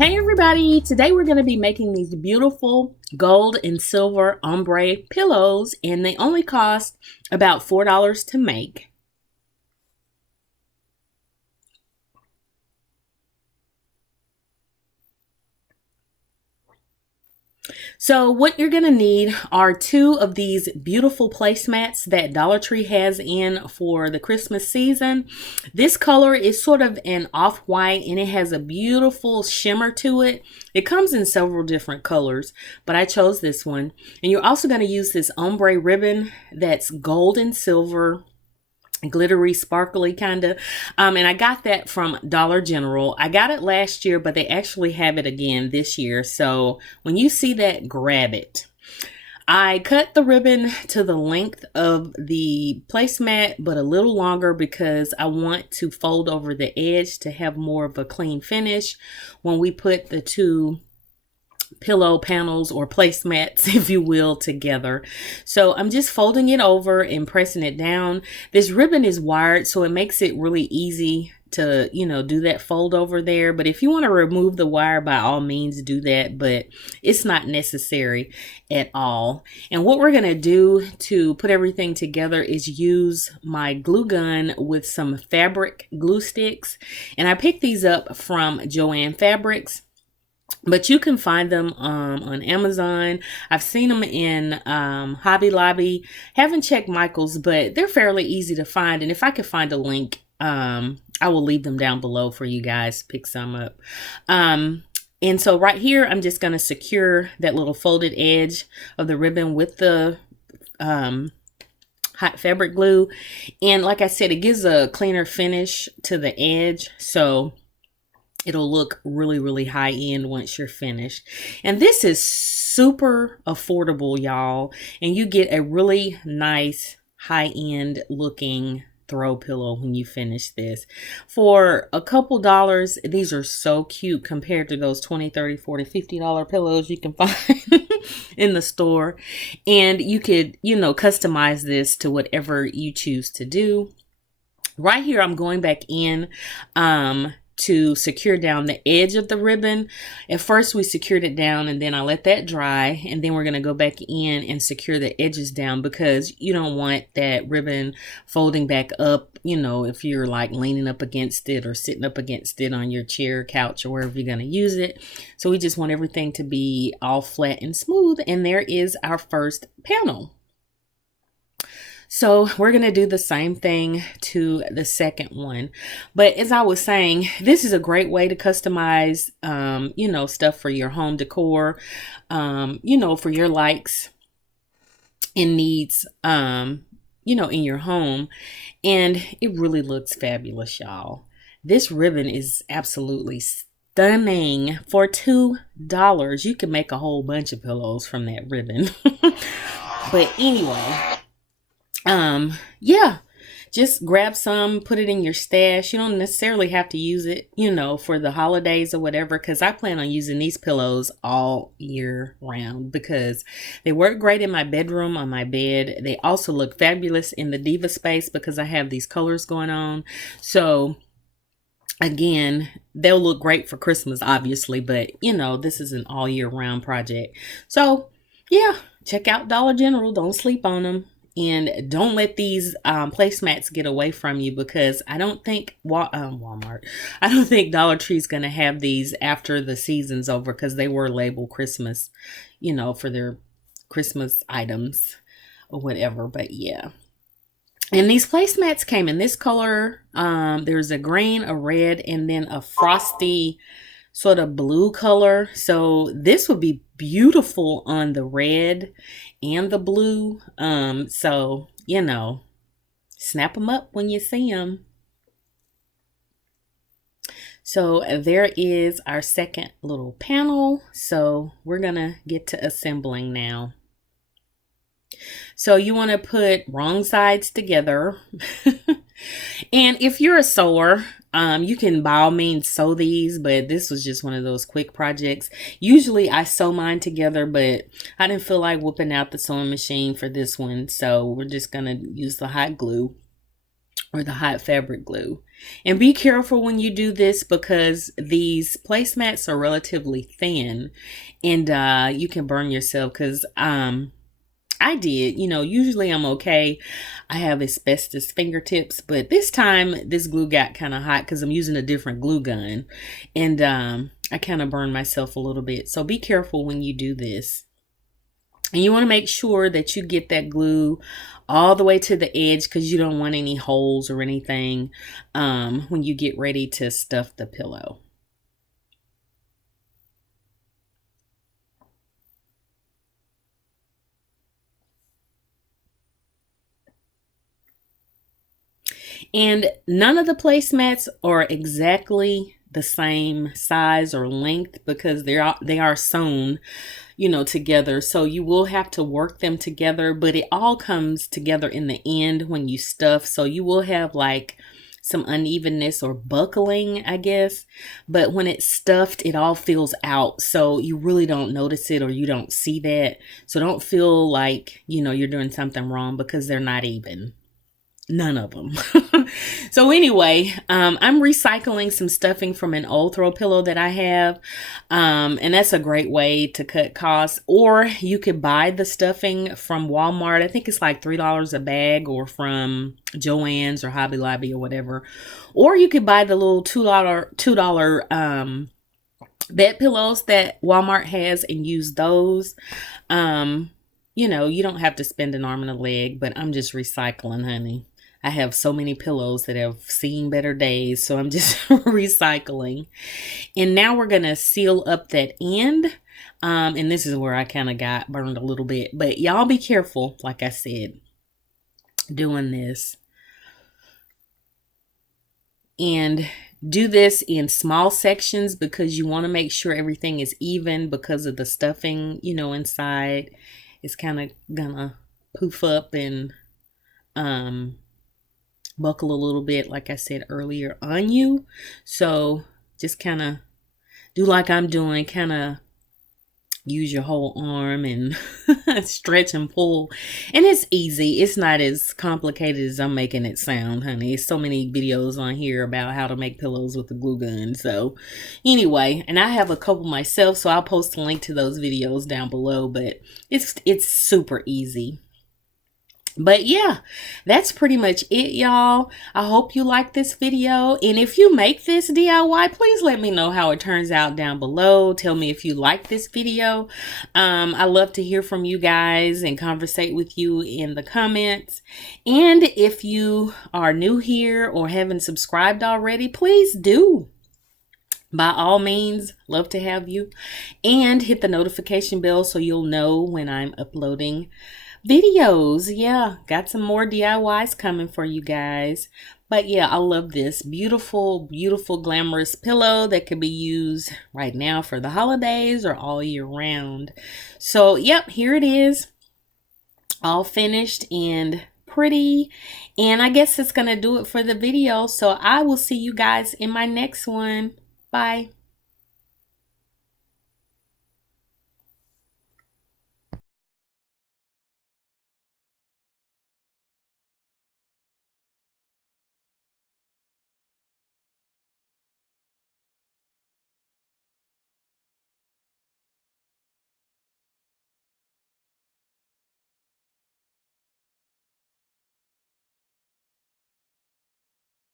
Hey everybody, today we're going to be making these beautiful gold and silver ombre pillows, and they only cost about $4 to make. So what you're going to need are two of these beautiful placemats that Dollar Tree has in for the Christmas season. This color is sort of an off-white and it has a beautiful shimmer to it. It comes in several different colors, but I chose this one. And you're also going to use this ombre ribbon that's gold and silver, glittery, sparkly kind of. And I got that from Dollar General. I got it last year, but they actually have it again this year. So when you see that, grab it. I cut the ribbon to the length of the placemat, but a little longer because I want to fold over the edge to have more of a clean finish when we put the two pillow panels or placemats, if you will, together. So I'm just folding it over and pressing it down. This ribbon is wired, so it makes it really easy to, do that fold over there. But if you want to remove the wire, by all means do that, but it's not necessary at all. And what we're going to do to put everything together is use my glue gun with some fabric glue sticks. And I picked these up from Joann Fabrics, but you can find them on Amazon. I've seen them in Hobby Lobby. Haven't checked Michael's, but they're fairly easy to find. And if I could find a link, I will leave them down below for you guys to pick some up. And so right here, I'm just going to secure that little folded edge of the ribbon with the hot fabric glue. And like I said, it gives a cleaner finish to the edge. So it'll look really, really high end once you're finished. And this is super affordable, y'all. And you get a really nice high end looking throw pillow when you finish this. For a couple dollars, these are so cute compared to those $20, $30, $40, $50 pillows you can find in the store. And you could, customize this to whatever you choose to do. Right here, I'm going back in to secure down the edge of the ribbon. At first we secured it down and then I let that dry, and then we're going to go back in and secure the edges down because you don't want that ribbon folding back up, if you're like leaning up against it or sitting up against it on your chair, couch, or wherever you're going to use it. So we just want everything to be all flat and smooth. And there is our first panel. So we're going to do the same thing to the second one. But as I was saying, this is a great way to customize, stuff for your home decor, for your likes and needs, in your home. And it really looks fabulous, y'all. This ribbon is absolutely stunning. For $2, you can make a whole bunch of pillows from that ribbon. But anyway, just grab some, put it in your stash. You don't necessarily have to use it, for the holidays or whatever, because I plan on using these pillows all year round because they work great in my bedroom on my bed. They also look fabulous in the diva space because I have these colors going on. So again, they'll look great for Christmas, obviously, but this is an all year round project. So yeah, check out Dollar General. Don't sleep on them. And don't let these placemats get away from you because I don't think Walmart, I don't think Dollar Tree is going to have these after the season's over because they were labeled Christmas, for their Christmas items or whatever. But yeah. And these placemats came in this color. There's a green, a red, and then a frosty sort of blue color. So this would be beautiful on the red and the blue. So, snap them up when you see them. So there is our second little panel. So we're going to get to assembling now. So you want to put wrong sides together. And if you're a sewer, you can by all means sew these, but this was just one of those quick projects. Usually I sew mine together, but I didn't feel like whipping out the sewing machine for this one. So we're just going to use the hot glue or the hot fabric glue. And be careful when you do this because these placemats are relatively thin, and you can burn yourself because I did. Usually I'm okay. I have asbestos fingertips, but this time this glue got kind of hot because I'm using a different glue gun, and I kind of burned myself a little bit. So be careful when you do this. And you want to make sure that you get that glue all the way to the edge because you don't want any holes or anything when you get ready to stuff the pillow. And none of the placemats are exactly the same size or length because they are sewn together. So you will have to work them together, but it all comes together in the end when you stuff. So you will have like some unevenness or buckling, I guess. But when it's stuffed, it all fills out. So you really don't notice it or you don't see that. So don't feel like, you're doing something wrong because they're not even. None of them. So anyway, I'm recycling some stuffing from an old throw pillow that I have. And that's a great way to cut costs. Or you could buy the stuffing from Walmart. I think it's like $3 a bag, or from Joann's or Hobby Lobby or whatever. Or you could buy the little $2 bed pillows that Walmart has and use those. You don't have to spend an arm and a leg, but I'm just recycling, honey. I have so many pillows that have seen better days, so I'm just recycling. And now we're going to seal up that end. And this is where I kind of got burned a little bit. But y'all be careful, like I said, doing this. And do this in small sections because you want to make sure everything is even because of the stuffing, inside. It's kind of gonna poof up and buckle a little bit, like I said earlier, on you. So just kind of do like I'm doing, kind of use your whole arm and stretch and pull. And it's easy. It's not as complicated as I'm making it sound, honey. There's so many videos on here about how to make pillows with the glue gun. So anyway, and I have a couple myself, so I'll post a link to those videos down below, but it's super easy. But yeah, that's pretty much it, y'all. I hope you like this video. And if you make this DIY, please let me know how it turns out down below. Tell me if you like this video. I love to hear from you guys and conversate with you in the comments. And if you are new here or haven't subscribed already, please do. By all means, love to have you. And hit the notification bell so you'll know when I'm uploading videos. Yeah, got some more DIYs coming for you guys. But yeah, I love this beautiful, beautiful, glamorous pillow that could be used right now for the holidays or all year round. So yep, here it is, all finished and pretty. And I guess it's gonna do it for the video. So I will see you guys in my next one. Bye.